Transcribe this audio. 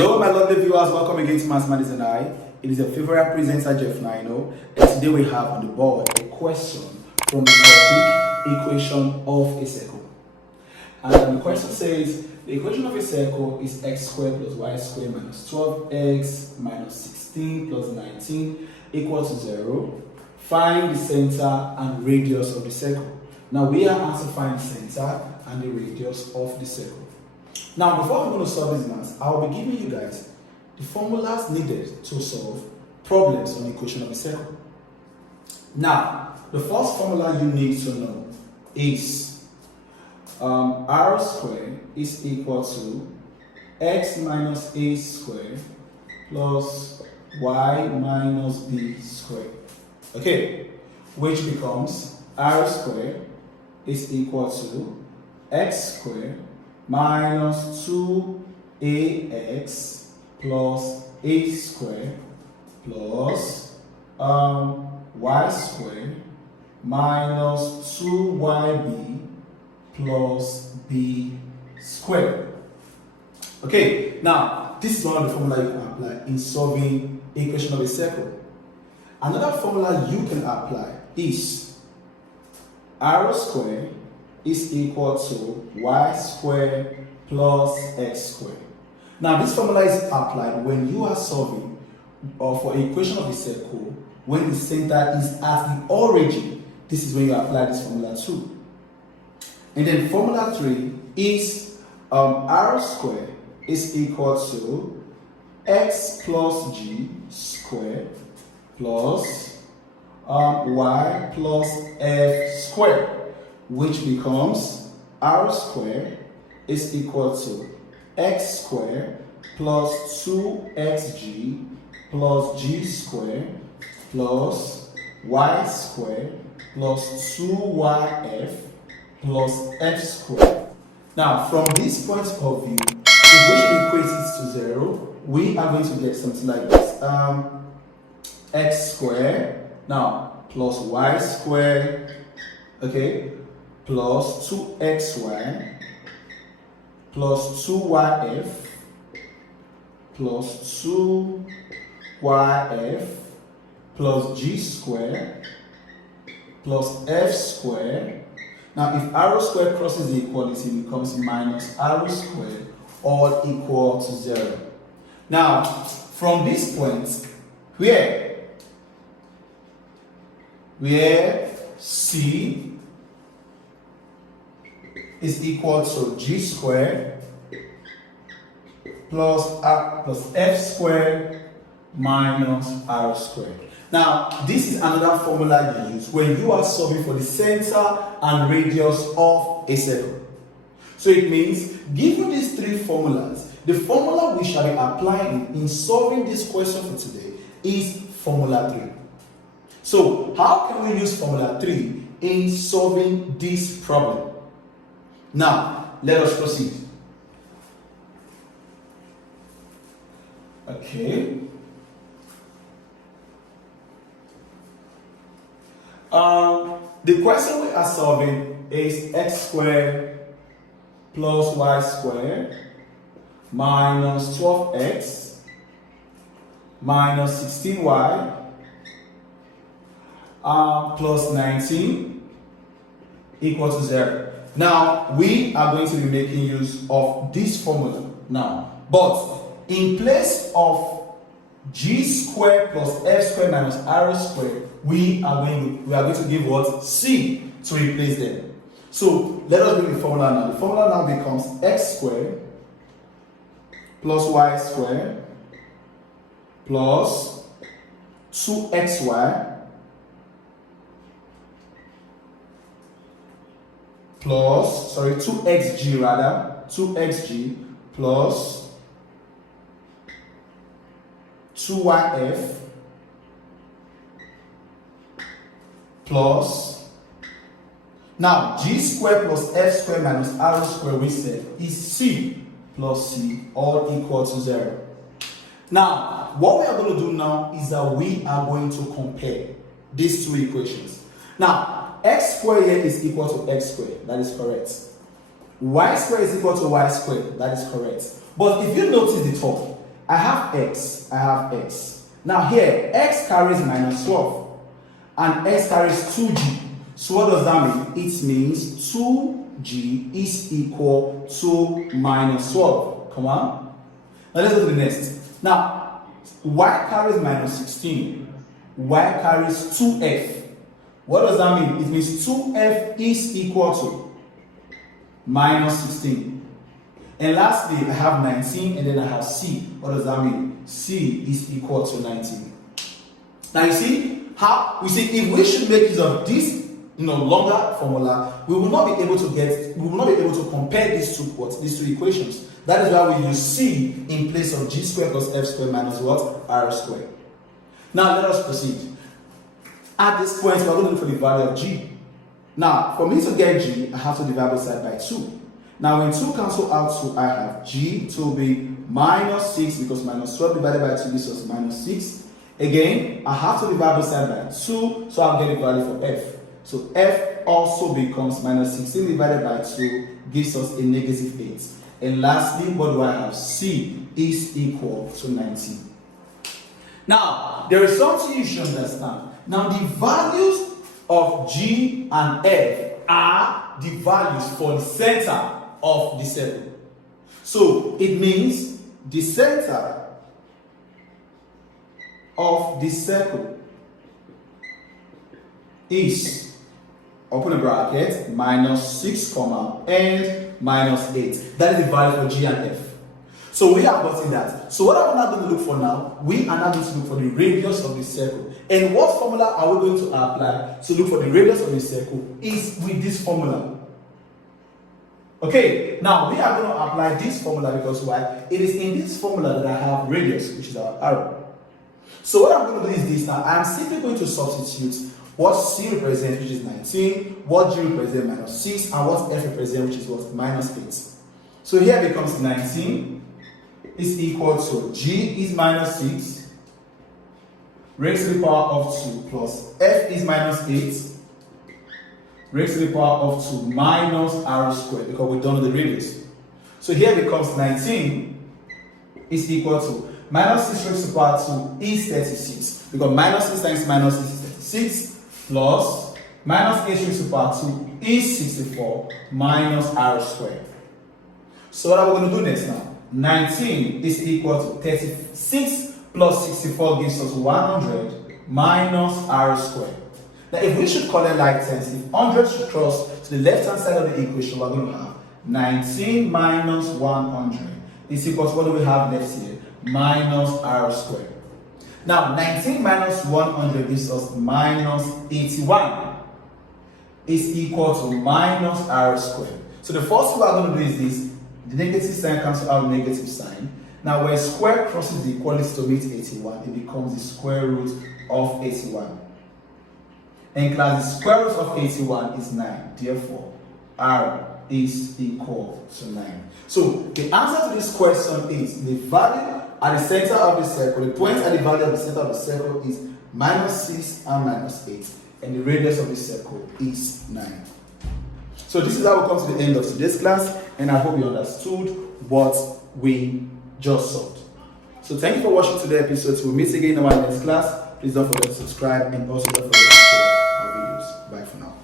Hello, my lovely viewers. Welcome again to Mathematics and I. It is your favorite presenter, Jeff Nino. And today we have on the board a question from the topic equation of a circle. And the question says the equation of a circle is x squared plus y squared minus 12x minus 16 plus 19 equal to 0. Find the center and radius of the circle. Now we are asked to find the center and the radius of the circle. Now, before we're going to solve this math, I will be giving you guys the formulas needed to solve problems on the equation of a circle. Now, the first formula you need to know is r squared is equal to x minus a squared plus y minus b squared. Okay, which becomes r squared is equal to x squared minus 2ax plus a squared plus y squared minus 2yb plus b squared. Okay, now this is one of the formula you can apply in solving the equation of a circle. Another formula you can apply is r squared is equal to y squared plus x squared. Now this formula is applied when you are solving for an equation of a circle when the center is at the origin. This is when you apply this formula too. And then formula 3 is r squared is equal to x plus g squared plus y plus f squared, which becomes r squared is equal to x squared plus 2xg plus g squared plus y squared plus 2yf plus f squared. Now, from this point of view, if we should equate it to 0, we are going to get something like this. X squared, now, plus y squared, okay, plus 2xy plus 2yf plus 2yf plus g squared plus f squared. Now if r squared crosses the equality, it becomes minus r squared, all equal to 0. Now from this point, where c is equal to g squared plus f squared minus r squared. Now, this is another formula you use when you are solving for the center and radius of a circle. So it means, given these three formulas, the formula we shall be applying in solving this question for today is formula 3. So, how can we use formula 3 in solving this problem? Now, let us proceed. Okay. The question we are solving is x squared plus y squared minus 12x minus 16y plus 19 equal to 0. Now, we are going to be making use of this formula now. But in place of g squared plus f squared minus r squared, we are going to give what? C to replace them. So, let us bring the formula now. The formula now becomes x squared plus y squared plus 2xy plus, 2xg rather, 2xg plus 2yf plus, now g squared plus f squared minus r squared we said is c plus c, all equal to 0. Now, what we are going to do now is that we are going to compare these two equations. Now, x squared here is equal to x squared, that is correct. Y squared is equal to y squared, that is correct. But if you notice the top, I have x. Now here, x carries minus 12 and x carries 2g. So what does that mean? It means 2g is equal to minus 12. Come on. Now let's go to the next. Now, y carries minus 16. Y carries 2f. What does that mean? It means 2f is equal to minus 16. And lastly, I have 19 and then I have c. What does that mean? c is equal to 19. Now you see how if we should make use of this longer formula, we will not be able to compare these two equations. That is why we use c in place of g squared plus f squared minus what? R squared. Now let us proceed. At this point, we are going to look for the value of g. Now, for me to get g, I have to divide both sides by 2. Now, when 2 cancel out 2, I have g to be minus 6 because minus 12 divided by 2 gives us minus 6. Again, I have to divide both sides by 2, so I'll get the value for f. So f also becomes minus 16 divided by 2 gives us a negative 8. And lastly, what do I have? c is equal to 19. Now, there is something you should understand. Now, the values of g and f are the values for the center of the circle. So, it means the center of the circle is, open a bracket, minus 6, and minus 8. That is the value for g and f. So we have gotten that. So what are we now going to look for now? We are now going to look for the radius of the circle. And what formula are we going to apply to look for the radius of the circle is with this formula. Okay, now we are going to apply this formula because why? It is in this formula that I have radius, which is our arrow. So what I'm going to do is this now. I'm simply going to substitute what c represents, which is 19, what g represents, minus 6, and what f represents, which is what? Minus 8. So here becomes 19 is equal to g is minus 6 raised to the power of 2 plus f is minus 8 raised to the power of 2 minus r squared because we don't know the radius. So here becomes 19 is equal to minus 6 raised to the power of 2 is 36 because minus 6 times minus 6 is 36 plus minus 8 raised to the power of 2 is 64 minus r squared. So what are we going to do next now? 19 is equal to 36 plus 64 gives us 100 minus r squared. Now if we should collect like terms, if 100 should cross to the left hand side of the equation, we're going to have 19 minus 100 is equal to what do we have left here? Minus r squared. Now 19 minus 100 gives us minus 81 is equal to minus r squared. So the first thing we're going to do is this. The negative sign cancels out the negative sign. Now, when square crosses the equality to meet 81, it becomes the square root of 81. In class, the square root of 81 is 9. Therefore, r is equal to 9. So, the answer to this question is the value at the center of the circle, the point at the value of the center of the circle is minus 6 and minus 8. And the radius of the circle is 9. So this is how we come to the end of today's class, and I hope you understood what we just solved. So thank you for watching today's episode. We'll meet again in our next class. Please don't forget to subscribe and also don't forget to share our videos. Bye for now.